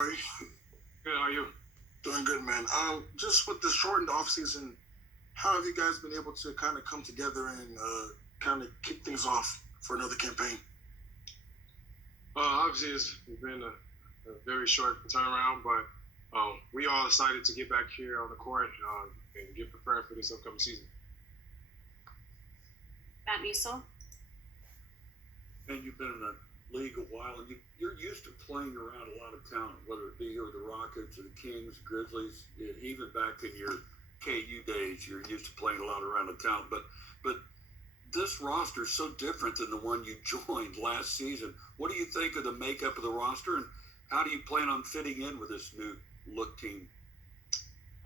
How are you? Good, how are you? Doing good, man. Just with the shortened off season, how have you guys been able to kind of come together and kind of kick things off for another campaign? Obviously, it's been a very short turnaround, but we all excited to get back here on the court and get prepared for this upcoming season. Matt Musil. And you've been in the league a while, and you're used to playing around a lot of talent, whether it be here with the Rockets or the Kings, Grizzlies, even back in your KU days, you're used to playing a lot around the talent. But this roster is so different than the one you joined last season. What do you think of the makeup of the roster, and how do you plan on fitting in with this new look team?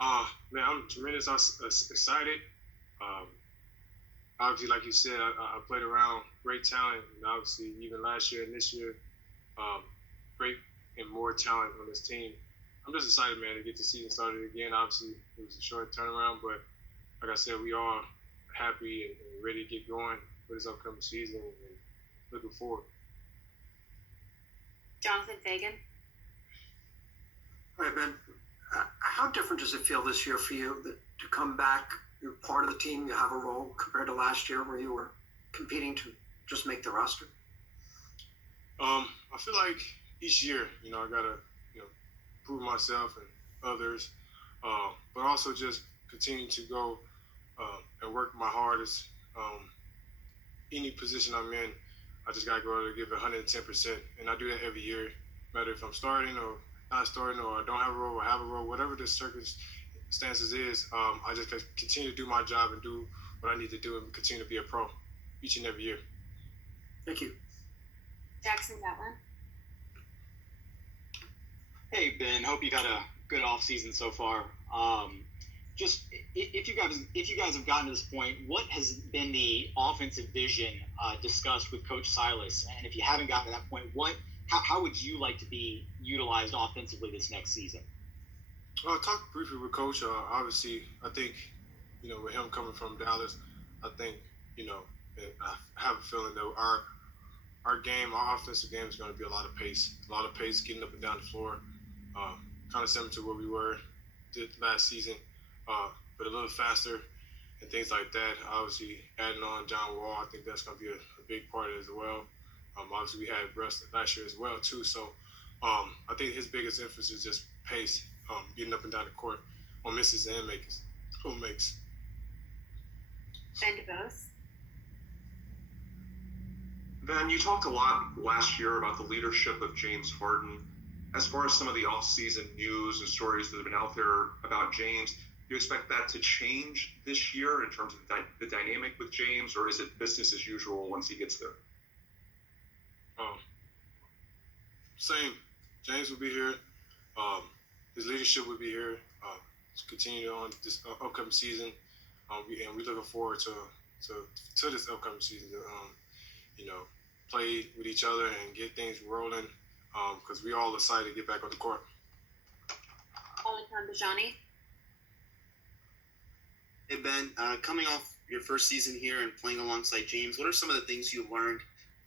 Man, I'm tremendously excited. Um, Obviously, like you said, I played around great talent, and obviously even last year and this year, great and more talent on this team. I'm just excited, man, to get the season started again. Obviously, it was a short turnaround, but like I said, we are happy and ready to get going for this upcoming season and looking forward. Jonathan Fagan. All right, Ben. How different does it feel this year for you to come back? You're part of the team. You have a role compared to last year where you were competing to just make the roster. I feel like each year, I gotta, prove myself and others, but also just continue to go and work my hardest. Any position I'm in, I just gotta go to give it 110%, and I do that every year, matter if I'm starting or not starting, or I don't have a role or have a role, whatever the circumstances is. I just continue to do my job and do what I need to do and continue to be a pro each and every year. Thank you. Jackson Gatlin. Hey Ben, hope you've had a good off season so far. Just if you guys have gotten to this point, what has been the offensive vision discussed with Coach Silas? And if you haven't gotten to that point, how would you like to be utilized offensively this next season? I talked briefly with Coach. Obviously, I think with him coming from Dallas, I think I have a feeling that our offensive game is going to be a lot of pace, getting up and down the floor, kind of similar to what we did last season, but a little faster and things like that. Obviously, adding on John Wall, I think that's going to be a big part of it as well. Obviously, we had Russ last year as well too, so I think his biggest emphasis is just pace, getting up and down the court on misses and makes. Ben DeBose. Ben, you talked a lot last year about the leadership of James Harden. As far as some of the off-season news and stories that have been out there about James, do you expect that to change this year in terms of the dynamic with James, or is it business as usual once he gets there? Same. James will be here. His leadership will be here to continue on this upcoming season. And we're looking forward to this upcoming season to play with each other and get things rolling because we all excited to get back on the court. Olakan Bajani. Hey Ben, coming off your first season here and playing alongside James, what are some of the things you learned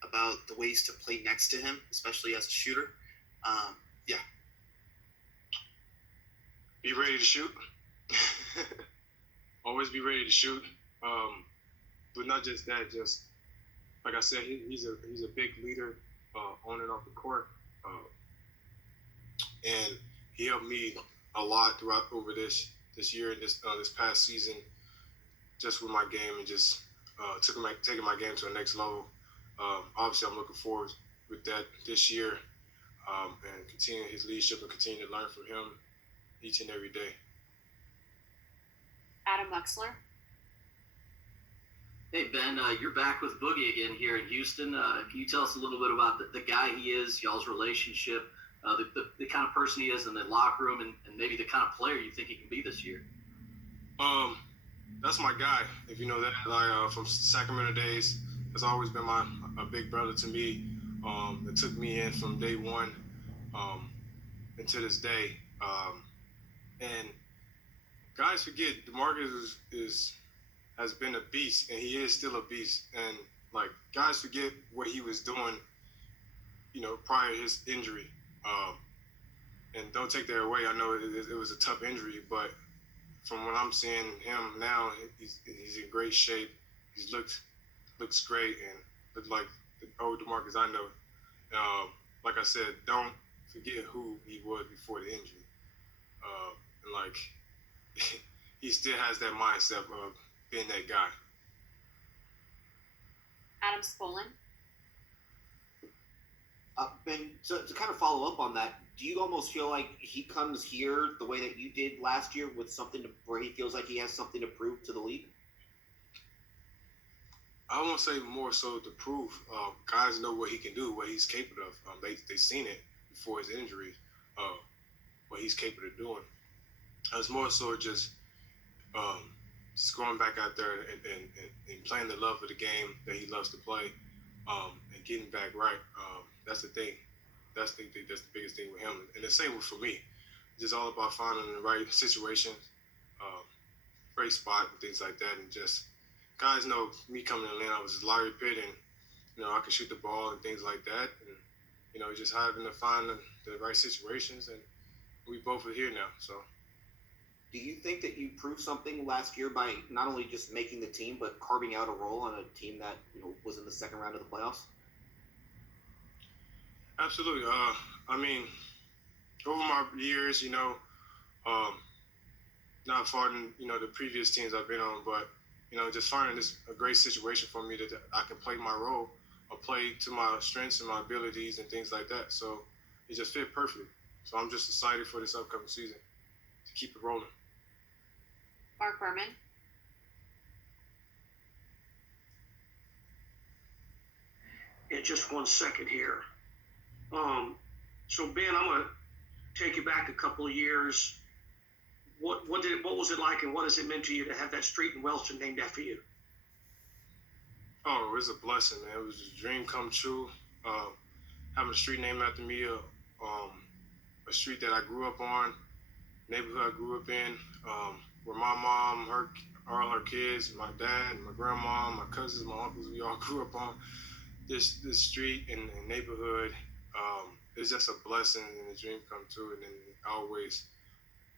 about the ways to play next to him, especially as a shooter? Be ready to shoot. Always be ready to shoot. But not just that, just like I said, he's a big leader on and off the court. And he helped me a lot over this year and this past season, just with my game and just taking my game to the next level. Obviously, I'm looking forward with that this year and continue his leadership and continue to learn from him each and every day. Adam Wexler. Hey, Ben, you're back with Boogie again here in Houston. Can you tell us a little bit about the guy he is, y'all's relationship, the kind of person he is in the locker room, and maybe the kind of player you think he can be this year? That's my guy, if you know that. Like from Sacramento days, has always been a big brother to me. It took me in from day one and to this day. And guys forget DeMarcus has been a beast, and he is still a beast. And like guys forget what he was doing, prior to his injury. And don't take that away. I know it was a tough injury, but from what I'm seeing him now, he's in great shape. He's looks great and looked like the old DeMarcus I know. Like I said, don't forget who he was before the injury. And like he still has that mindset of being that guy. Adam Spolin. Ben, so to kind of follow up on that, do you almost feel like he comes here the way that you did last year with where he feels like he has something to prove to the league? I won't say more so to prove. Guys know what he can do, what he's capable of. They seen it before his injury, what he's capable of doing. It's more so just going back out there and playing the love of the game that he loves to play, and getting back right. That's the thing. That's the biggest thing with him. And the same for me. It's just all about finding the right situation, great spot and things like that. And just guys know me coming in, I was Larry Pitt, and I could shoot the ball and things like that. And just having to find the right situations, and we both are here now. So. Do you think that you proved something last year by not only just making the team, but carving out a role on a team that was in the second round of the playoffs? Absolutely. I mean, over my years, not finding the previous teams I've been on, but just finding this a great situation for me that I can play my role or play to my strengths and my abilities and things like that. So it just fit perfectly. So I'm just excited for this upcoming season to keep it rolling. Mark Berman. In just 1 second here. So Ben, I'm going to take you back a couple of years. What was it like, and what has it meant to you to have that street in Wellston named after you? Oh, it was a blessing, man. It was a dream come true. Having a street named after me, a street that I grew up on, neighborhood I grew up in, where my mom, all her kids, my dad, my grandma, my cousins, my uncles, we all grew up on this street and neighborhood. It's just a blessing and a dream come true, and always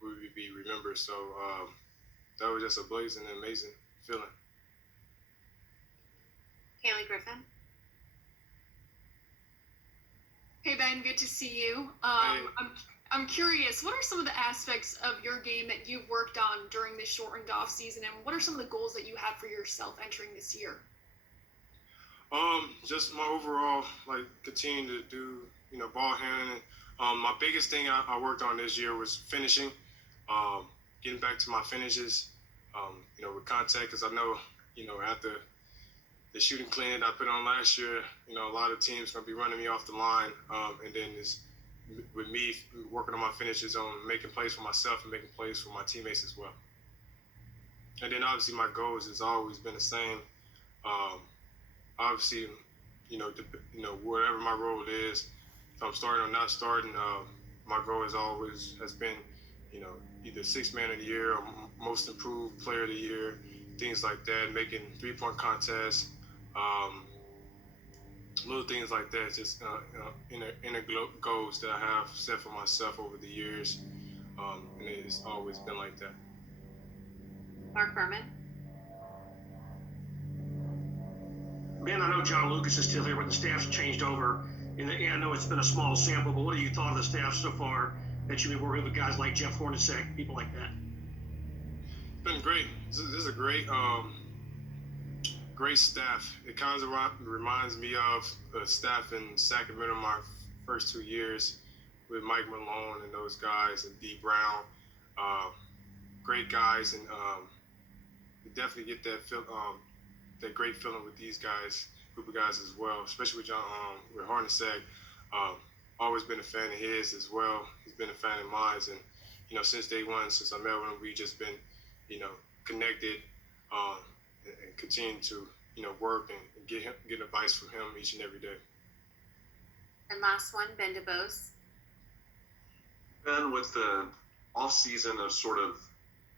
will be remembered. So that was just a blazing and amazing feeling. Kaylee Griffin. Hey Ben, good to see you. Hey. I'm curious, what are some of the aspects of your game that you've worked on during this shortened off season, and what are some of the goals that you have for yourself entering this year? Just my overall, continue to do, ball handling. My biggest thing I worked on this year was finishing, getting back to my finishes, with contact, because I know, after the shooting clinic I put on last year, a lot of teams going to be running me off the line, and then with me working on my finishes on making plays for myself and making plays for my teammates as well. And then obviously my goals has always been the same. Obviously, whatever my role is, if I'm starting or not starting, my goal has been, either sixth man of the year or most improved player of the year, things like that, making 3-point contests, little things like that, just inner goals that I have set for myself over the years, and it's always been like that. Mark Berman. Ben, I know John Lucas is still here, but the staff's changed over. And I know it's been a small sample, but what have you thought of the staff so far that you've been working with guys like Jeff Hornacek, people like that? It's been great. This is a great staff. It kind of reminds me of the staff in Sacramento my first 2 years with Mike Malone and those guys and D. Brown. Great guys, and you definitely get that great feeling with these guys, group of guys as well, especially with John, with Hornacek. Always been a fan of his as well. He's been a fan of mine, and since day one, since I met with him, we just been connected, and continue to work and get advice from him each and every day. And last one, Ben DeBose. Ben, with the off-season of sort of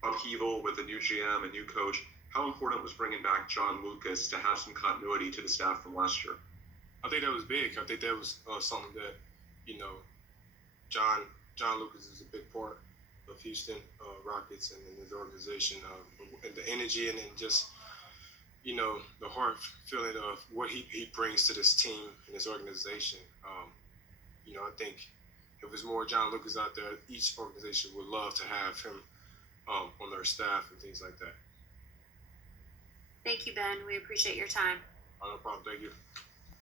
upheaval with the new GM and new coach, how important was bringing back John Lucas to have some continuity to the staff from last year? I think that was big. I think that was something that John John Lucas is a big part of Houston Rockets and his organization, and the energy and then just, the heart feeling of what he brings to this team and this organization. I think if there's more John Lucas out there, each organization would love to have him on their staff and things like that. Thank you, Ben. We appreciate your time. No problem. Thank you.